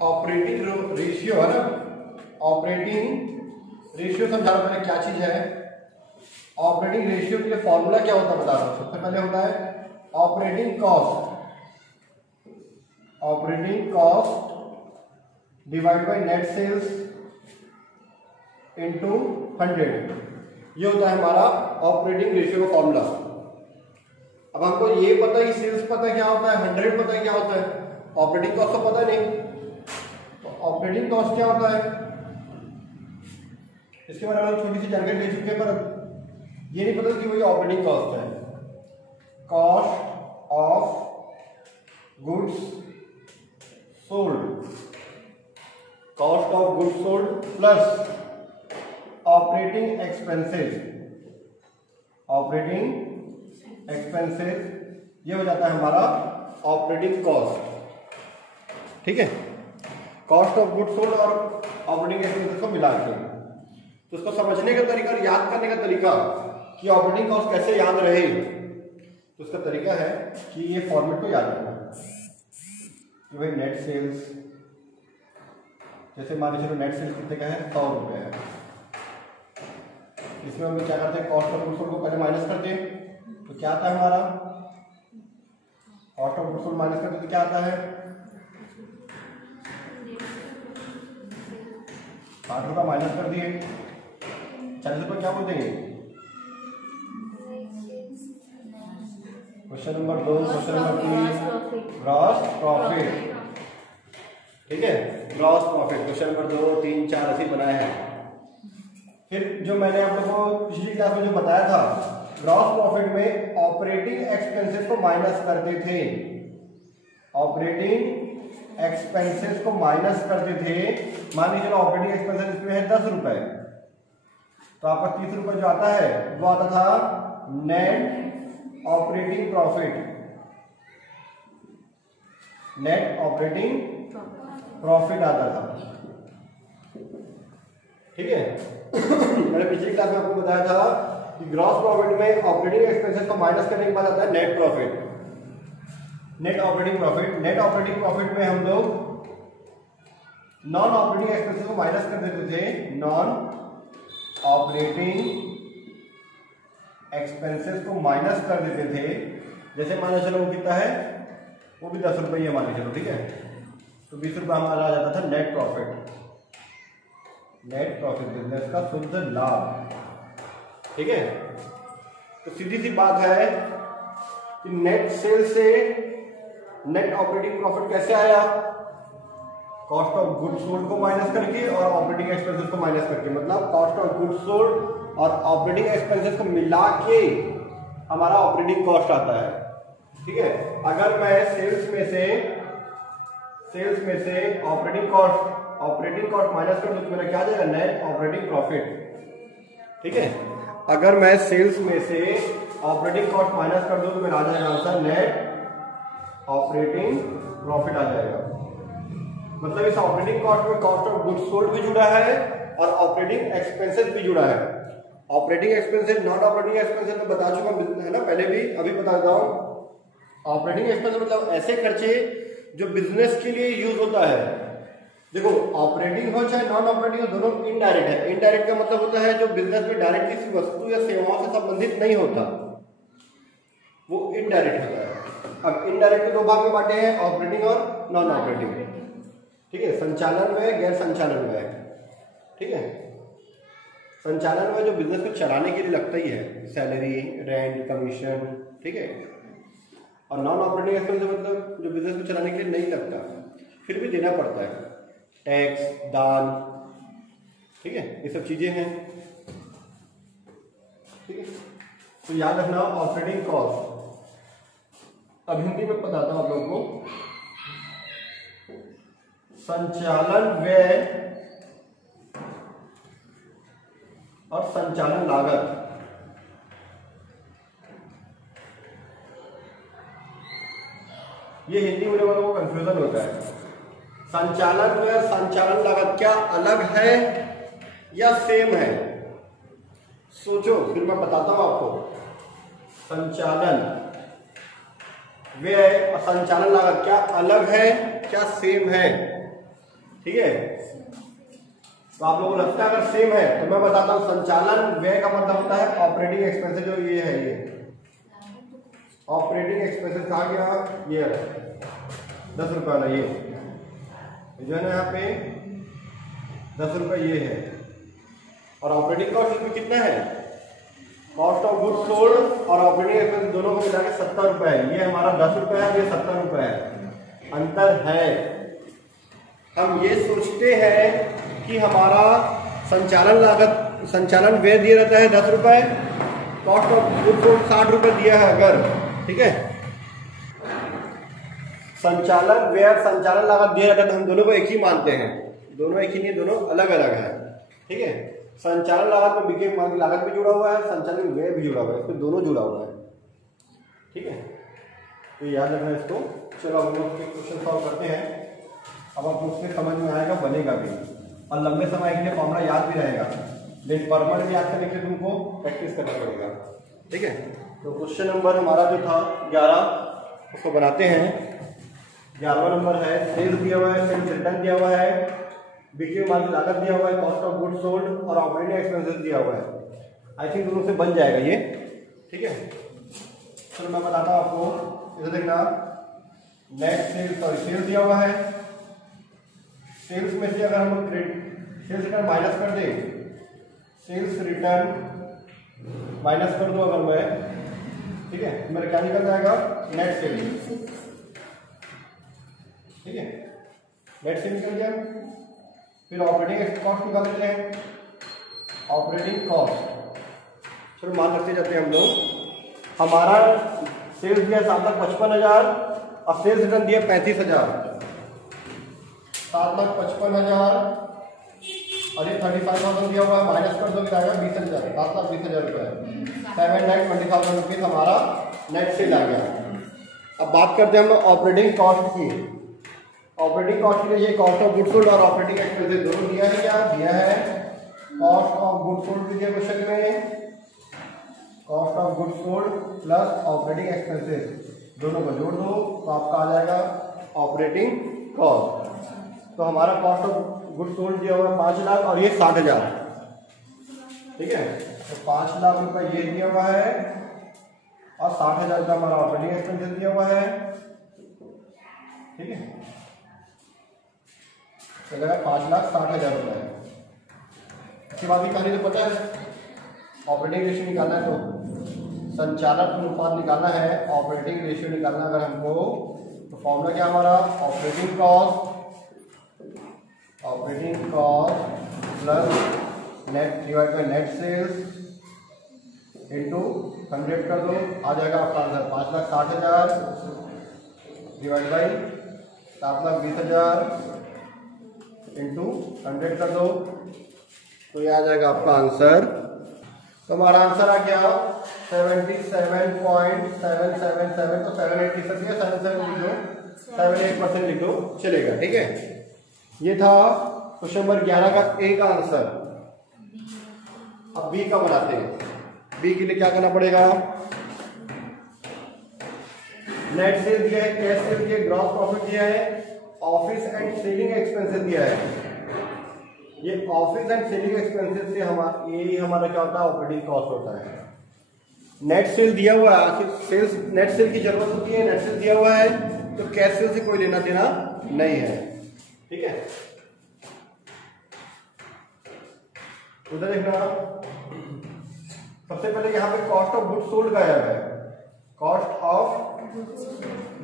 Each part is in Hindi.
ऑपरेटिंग रेशियो है ना, ऑपरेटिंग रेशियो समझा रहा हूं पहले क्या चीज है। ऑपरेटिंग रेशियो के लिए फॉर्मूला क्या होता है बता रहा हूं। सबसे पहले होता है operating cost divide by net sales into 100, ये होता है हमारा ऑपरेटिंग रेशियो का फॉर्मूला। अब हमको ये पता है कि सेल्स पता है क्या होता है, 100 पता है क्या होता है, ऑपरेटिंग कॉस्ट तो पता नहीं। तो ऑपरेटिंग कॉस्ट क्या होता है इसके बारे में छोटी सी जानकारी दे चुके हैं, पर ये नहीं पता कि वही ऑपरेटिंग कॉस्ट है। Cost of goods sold, cost of goods sold plus operating expenses, ये हो जाता है हमारा ऑपरेटिंग कॉस्ट। ठीक है, कॉस्ट ऑफ गुड्स सोल्ड और ऑपरेटिंग एक्सपेंसेस को मिला के। तो उसको समझने का तरीका और याद करने का तरीका कि ऑपरेटिंग कॉस्ट कैसे याद रहे, तो उसका तरीका है कि ये फॉर्मेट को याद रखना कि भाई नेट सेल्स, जैसे मान लीजिए नेट सेल्स कितने का है, 100 रुपये है। इसमें हम क्या करते हैं, कॉस्ट ऑफ गुड्स सोल्ड को पहले माइनस करते हैं, तो क्या आता है हमारा, cost of goods sold minus करते तो क्या आता है, 60 रुपये माइनस कर दिए, 40 रुपये क्या बोल देंगे। Question number 2, question number 3 gross profit. ठीक है, ग्रॉस प्रॉफिट क्वेश्चन नंबर 2, 3, 4 ऐसे बनाए हैं। फिर जो मैंने आप लोगों को पिछली क्लास में जो बताया था, ग्रॉस प्रॉफिट में ऑपरेटिंग एक्सपेंसेस को माइनस करते थे, ऑपरेटिंग एक्सपेंसेस को माइनस करते थे। मान लीजिए ऑपरेटिंग एक्सपेंसेस इसमें है 10 रुपए, तो आपका 30 रुपए जो आता है वो आता था net operating profit, net operating profit आता था। ठीक है, मैंने पिछली क्लास में आपको बताया था कि ग्रॉस प्रॉफिट में ऑपरेटिंग एक्सपेंसेस को माइनस करने के बाद आता है net profit, net operating profit. Net operating profit में हम लोग नॉन ऑपरेटिंग एक्सपेंसेस को माइनस कर देते थे, नॉन ऑपरेटिंग एक्सपेंसेस को माइनस कर देते थे। जैसे मान चलो वो कितना है, वो भी 10 रुपये मान लीजिए, ठीक है, तो 20 रुपये हमारा आ जाता था net profit, net profit business का शुद्ध लाभ। ठीक है, तो सीधी सी बात है कि नेट सेल से नेट ऑपरेटिंग प्रॉफिट कैसे आया, कॉस्ट ऑफ गुड्स सोल्ड को माइनस करके और ऑपरेटिंग एक्सपेंसेस को माइनस करके, मतलब कॉस्ट ऑफ गुड्स सोल्ड और ऑपरेटिंग एक्सपेंसेस को मिला के हमारा ऑपरेटिंग कॉस्ट आता है। ठीक है, अगर मैं सेल्स में से ऑपरेटिंग कॉस्ट माइनस कर दूं तो मेरा क्या आ जाएगा, नेट ऑपरेटिंग प्रॉफिट। ठीक है, अगर मैं सेल्स में से ऑपरेटिंग कॉस्ट माइनस कर दूं तो मेरा आ जाएगा आंसर नेट ऑपरेटिंग प्रॉफिट आ जाएगा। मतलब इस ऑपरेटिंग कॉस्ट में कॉस्ट ऑफ गुड्स सोल्ड भी जुड़ा है और ऑपरेटिंग एक्सपेंसेस भी जुड़ा है। Operating expenses, non operating expenses में बता चुका है ना पहले भी, अभी बता देता हूं। ऑपरेटिंग एक्सपेंसेस मतलब ऐसे खर्चे जो बिजनेस के लिए यूज होता है। देखो, ऑपरेटिंग हो चाहे नॉन ऑपरेटिंग हो, दोनों इनडायरेक्ट है। इनडायरेक्ट का मतलब होता है जो बिजनेस में डायरेक्ट किसी वस्तु या सेवाओं से संबंधित नहीं होता, वो इनडायरेक्ट होता है। अब इनडायरेक्ट के दो भाग में बांटे हैं, ऑपरेटिंग और नॉन ऑपरेटिंग। ठीक है, संचालन व्यय, गैर संचालन व्यय। ठीक है, संचालन व्यय जो बिजनेस को चलाने के लिए लगता ही है, सैलरी, रेंट, कमीशन। ठीक है, और नॉन ऑपरेटिंग एक्सपेंस मतलब जो बिजनेस को चलाने के लिए नहीं लगता फिर भी देना पड़ता है, टैक्स, दान। ठीक है, ये सब चीजें हैं। ठीक है, तो याद रखना ऑपरेटिंग कॉस्ट। अब हिंदी में बताता हूं आप लोगों को, संचालन व्यय और संचालन लागत। ये हिंदी में वालों को कंफ्यूजन होता है। संचालन व्यय और संचालन लागत क्या अलग है या सेम है? सोचो, फिर मैं बताता हूं आपको। संचालन व्यय और संचालन लागत क्या अलग है क्या सेम है? ठीक है। तो आप लोगों को लगता है अगर सेम है तो मैं बताता हूँ, संचालन व्यय का मतलब होता है ऑपरेटिंग एक्सपेंसेस। जो ये है, ये ऑपरेटिंग एक्सपेंसेस कहा गया, ये 10 रुपये वाला, ये जो है ना यहाँ पे 10 रुपये ये है। और ऑपरेटिंग कॉस्ट इसमें कितना है, कॉस्ट ऑफ गुड्स सोल्ड और ऑपरेटिंग एक्सपेंस दोनों को मिला के 70 रुपये है। ये हमारा 10 रुपये है, ये 70 रुपये है, अंतर है। हम ये सोचते हैं कि हमारा संचालन लागत, संचालन व्यय दिया रहता है 10 रुपये, कॉस्ट ऑफ गुड्स सोल्ड 60 रुपये दिया है अगर, ठीक है। संचालन व्यय संचालन लागत दिया रहता है तो हम दोनों को एक ही मानते हैं, दोनों एक ही नहीं, दोनों अलग अलग है, ठीक है। संचालन लागत में बिक्री माल की लागत भी जुड़ा हुआ है, संचालन व्यय भी जुड़ा हुआ है, इसमें दोनों जुड़ा हुआ है, ठीक है। तो याद रखना इसको। चलो हम लोग क्वेश्चन सॉल्व करते हैं। अब आपको उसमें समझ में आएगा, बनेगा भी, और लंबे समय के लिए फॉर्मूला याद भी रहेगा, लेकिन परमानेंट याद करने के लिए तुमको प्रैक्टिस करना पड़ेगा, ठीक है। तो क्वेश्चन नंबर हमारा जो था 11, उसको बनाते हैं। 11वां नंबर है, सेल्स दिया हुआ है, सेल्स रिटर्न दिया हुआ है, बिक्री माल की लागत दिया हुआ है, कॉस्ट ऑफ गुड्स सोल्ड और ऑपरेटिंग एक्सपेंसेस दिया हुआ है। आई थिंक दोनों से बन जाएगा ये, ठीक है। चलो मैं बताता हूँ आपको, इधर देखना, नेट सेल्स, सॉरी सेल्स दिया हुआ है। सेल्स में से अगर हम सेल्स रिटर्न माइनस कर दें, सेल्स रिटर्न माइनस कर दो अगर मैं, ठीक है, मेरा क्या निकल जाएगा, नेट सेल्स, ठीक है, नेट सेल्स निकल गया। फिर ऑपरेटिंग कॉस्ट निकाल लेते हैं, ऑपरेटिंग कॉस्ट। चलो मान रखते जाते हैं हम लोग। हमारा सेल्स दिया 7,55,000 और सेल्स रिटर्न दिया 35,000। 7,55,000 और ये 35,000 दिया हुआ है, माइनस कर दो क्या आएगा, 20,000, 7,20,000 रुपये, 7,20,000 रुपीज हमारा नेट सेल आ गया। अब बात करते हैं हम लोग ऑपरेटिंग कॉस्ट की। ऑपरेटिंग कॉस्ट के लिए ये कॉस्ट ऑफ गुड्स सोल्ड और ऑपरेटिंग एक्सपेंसेस दोनों दिया है, क्या दिया है, कॉस्ट ऑफ गुड्स सोल्ड दिया क्वेश्चन में, cost of goods sold plus operating expenses दोनों को जोड़ दो तो आपका आ जाएगा ऑपरेटिंग कॉस्ट। तो हमारा कॉस्ट ऑफ गुड्स सोल्ड दिया हुआ है 5 लाख और ये 60,000, ठीक है। तो 5 लाख रुपए ये दिया हुआ है और 60,000 का हमारा ऑपरेटिंग एक्सपेंसेस दिया हुआ है, ठीक है। तो 5,60,000 रुपये। इसके बाद भी कहानी तो पता है, ऑपरेटिंग रेशियो निकालना है तो संचालन अनुपात निकालना है, ऑपरेटिंग रेशियो निकालना अगर हमको, तो फॉर्मूला क्या हमारा, operating cost plus net divide by net sales into 100 कर दो, आ जाएगा आपका आंसर 5,60,000 डिवाइड बाई 7,20,000 इंटू 100 कर दो, तो ये आ जाएगा आपका आंसर। तो हमारा आंसर आ गया 77.777, तो 780 तक दिया, 77 लिख दो, 78% लिख दो, चलेगा, ठीक है। ये था क्वेश्चन नंबर 11 का ए का आंसर। अब बी का बनाते हैं। बी के लिए क्या करना पड़ेगा, नेट सेल दिया है, कैश सेल दिया है, ग्रॉस प्रॉफिट दिया है, ऑफिस एंड सेलिंग एक्सपेंसेस दिया है। ये ऑफिस एंड सेलिंग एक्सपेंसेस से हमारा, यही हमारा क्या होता है, ऑपरेटिंग कॉस्ट होता है। नेट सेल दिया हुआ है, आखिर सेल्स, नेट सेल की जरूरत होती है, नेट सेल दिया हुआ है तो कैश सेल से कोई लेना देना नहीं है, ठीक है। उधर देखना, सबसे पहले यहाँ पे कॉस्ट ऑफ गुड्स सोल्ड गायब है, कॉस्ट ऑफ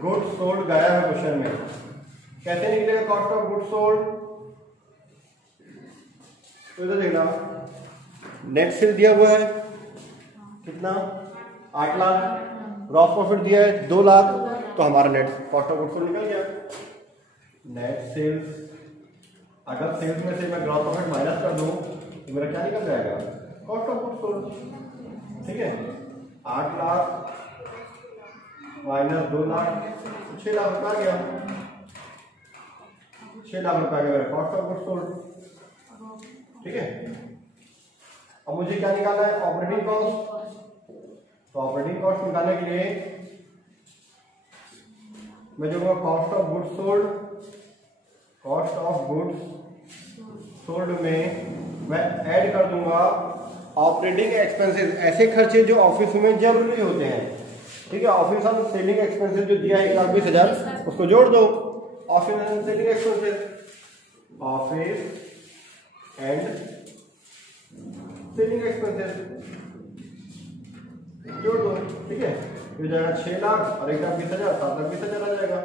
गुड्स सोल्ड गायब है क्वेश्चन में। कैसे निकलेगा कॉस्ट ऑफ गुड्स सोल्ड, तो इधर देखना, नेट सेल दिया हुआ है कितना, 8 लाख, ग्रॉस प्रॉफिट दिया है 2 लाख, तो हमारा net cost of goods sold निकल गया। नेट सेल्स, अगर सेल्स में से मैं ग्रॉस प्रॉफिट माइनस कर दूं तो मेरा क्या निकल जाएगा, कॉस्ट ऑफ गुड्स सोल्ड, ठीक है। 8 लाख माइनस 2 लाख, 6 लाख रुपया आ गया, 6 लाख रुपया आ गया मेरा कॉस्ट ऑफ गुड्स सोल्ड, ठीक है। अब मुझे क्या निकालना है, ऑपरेटिंग कॉस्ट। तो ऑपरेटिंग कॉस्ट निकालने के लिए मैं जो cost of goods sold cost of goods sold में मैं ऐड कर दूंगा ऑपरेटिंग एक्सपेंसेस, ऐसे खर्चे जो ऑफिस में जरूरी होते हैं। ठीक है, ऑफिस हम सेलिंग एक्सपेंसेस जो दिया है 1,20,000 उसको जोड़ दो। Office selling expenses, office and selling expenses जोड़ दो। ठीक है, हो जाएगा 6 लाख और 1,20,000 7,20,000 आ जाएगा।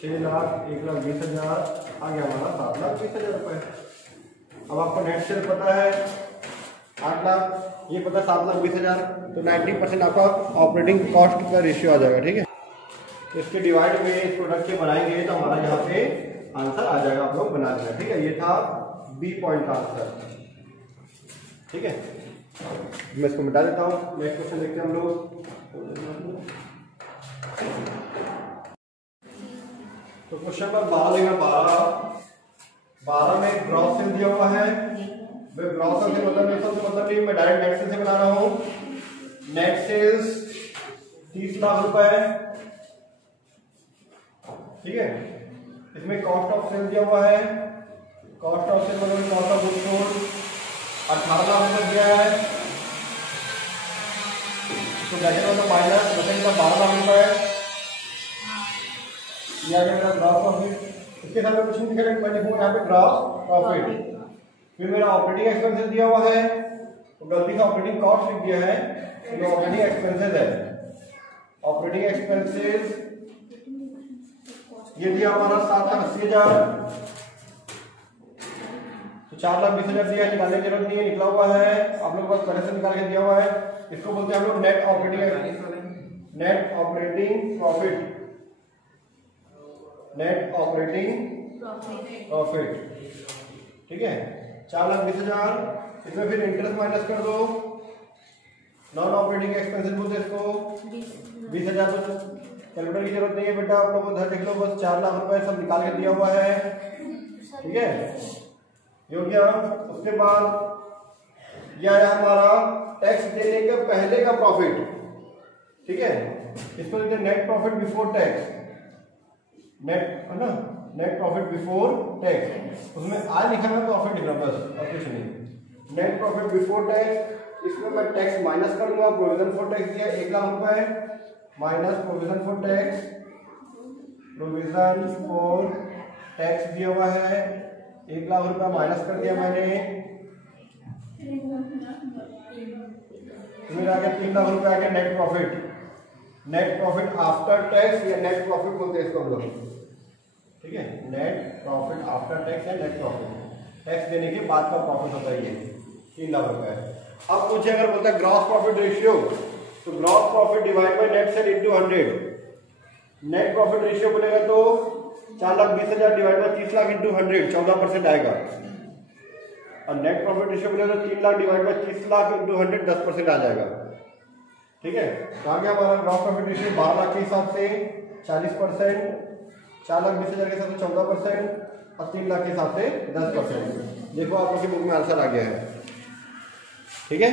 6 लाख 1,20,000 आ गया हमारा 7,20,000 रुपए। अब आपको नेट सेल पता है 8 लाख, ये पता 7,20,000, तो 90% आपका ऑपरेटिंग कॉस्ट का रेशियो आ जाएगा। ठीक है, तो इसके डिवाइड में इस प्रोडक्ट के बनाएंगे तो हमारा यहाँ पे आंसर आ जाएगा, आप लोग बना देना। ठीक है, ये था बी पॉइंट का आंसर। ठीक है, मैं इसको मिटा देता हूँ। नेक्स्ट क्वेश्चन देखते हैं हम लोग। तो क्वेश्चन नंबर 12 लेगा। 12 में ग्रॉस सेल दिया हुआ है। ग्रॉस सेल मतलब नहीं, मैं डायरेक्ट नेट सेल से बना रहा हूँ। नेट सेल्स 30 लाख रुपए। ठीक है, इसमें कॉस्ट ऑफ सेल दिया हुआ है। कॉस्ट ऑफ सेल मतलब cost of goods sold 18 lakh रुपए दिया है। तो ब्रैकेट मतलब माइनस परसेंट का 12 लाख रुपए दिया गया मेरा ग्रॉस प्रॉफिट। इसके साथ में कुछ नहीं लिखा, मैं लिखूंगा यहाँ पे ग्रॉस प्रॉफिट। फिर मेरा ऑपरेटिंग एक्सपेंसेस दिया हुआ है, तो गलती से ऑपरेटिंग कॉस्ट लिख दिया है, तो ऑपरेटिंग एक्सपेंसेस है। ऑपरेटिंग एक्सपेंसेस ये दिया हमारा 7,80,000, तो 4,20,000 दिया, निकालने की जरूरत नहीं है, निकला हुआ है। आप लोगों के पास पहले से निकाल के दिया हुआ है। इसको बोलते हैं हम लोग net operating profit. Net operating profit. ठीक है, 4,20,000। इसमें फिर इंटरेस्ट माइनस कर दो, नॉन ऑपरेटिंग एक्सपेंसेस बोलते इसको 20,000। तो कैलकुलेटर की जरूरत नहीं है बेटा, आप लोग उधर देख लो, बस 4 लाख रुपए सब निकाल के दिया हुआ है। ठीक है, ये हो गया। उसके बाद यह आया हमारा टैक्स देने के पहले का प्रॉफिट। ठीक है, इसको लिखते हैं net profit before tax. Net है ना, नेट प्रॉफिट बिफोर टैक्स। उसमें आज लिखा है प्रॉफिट लिखना, बस और कुछ नहीं। नेट प्रॉफिट बिफोर टैक्स, इसमें मैं टैक्स माइनस कर दूंगा। प्रोविजन फॉर टैक्स दिया 1 लाख रुपए, minus provision for tax. Provision for tax दिया हुआ है 1 लाख रुपए, माइनस कर दिया मैंने। फिर आ गया 3 लाख रुपए आ गया net profit. Net profit after tax या नेट प्रॉफिट बोलते हैं इसको हम लोग। ठीक है, नेट प्रॉफिट आफ्टर टैक्स या नेट प्रॉफिट, टैक्स देने के बाद का प्रॉफिट होता है ये 3 लाख रुपए। अब मुझे अगर बोलता है ग्रॉस प्रॉफिट रेशियो, तो gross profit divide by net cell into 100। Net profit ratio बोलेगा तो 4,20,000 डिवाइड बाय 30 लाख इनटू 100, 14% आएगा। और नेट प्रॉफिट रेशियो बोलेगा तो 3 lakh divide by 30 lakh into 100, 10% आ जाएगा। ठीक है, तो आ गया हमारा ग्रॉस प्रॉफिट रेशियो 12 लाख के हिसाब से 40%, 4,20,000 के हिसाब से 14% और 3 लाख के हिसाब से 10%। देखो आप लोग की बुक में आंसर आ गया है। ठीक है।